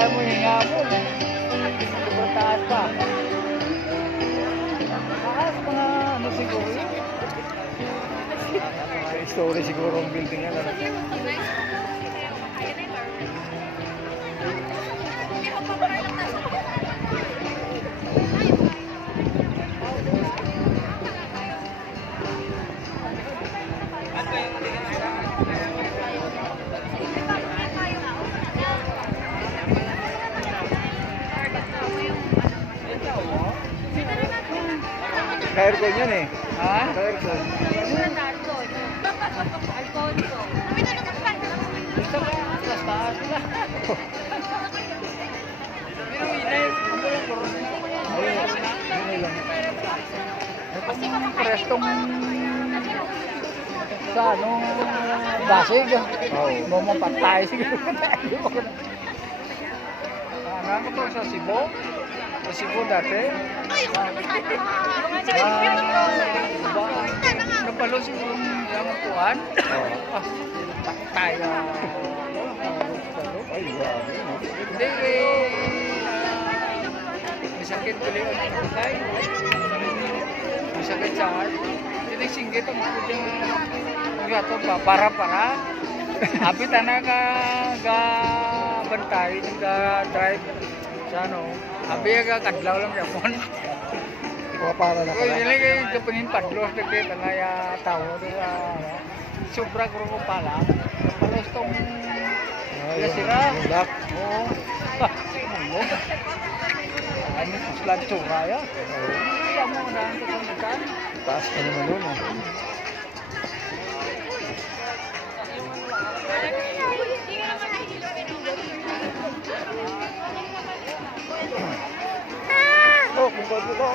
kaya mo hinga mo. Sobrang taas pa. Taas mga ano siguro yun. Mga story siguro ang building yan. Ano? Ka-aircon yun eh. Ha? Ka-aircon. Alfonso. Gusto ka? Taas taas na. Pero inay, ano lang po? Ayun lang. Itong prestong sa anong Dasig. Mamapantay siguro. Ano ko sa Cebu? Sa Cebu dati? Napalo siguro yung kuhan. Patay na. Ay, grabe. Hindi may sakit tuloy ang patay. May sakit sa heart. Hindi singgit ang puting gato pa. Para. Abi tanah ka bantay, ka drive sa ano. Abi ka kadlaw lang yapon. Para na Kung hindi kayo kapanin padlos na kayo tanaya tao sa sobra ko pala. Palos tong sira. Oo. Ano puslan tsura ya? Kaya mo na ang kasundukan. taas ka naman doon. Oh, kung bago ko.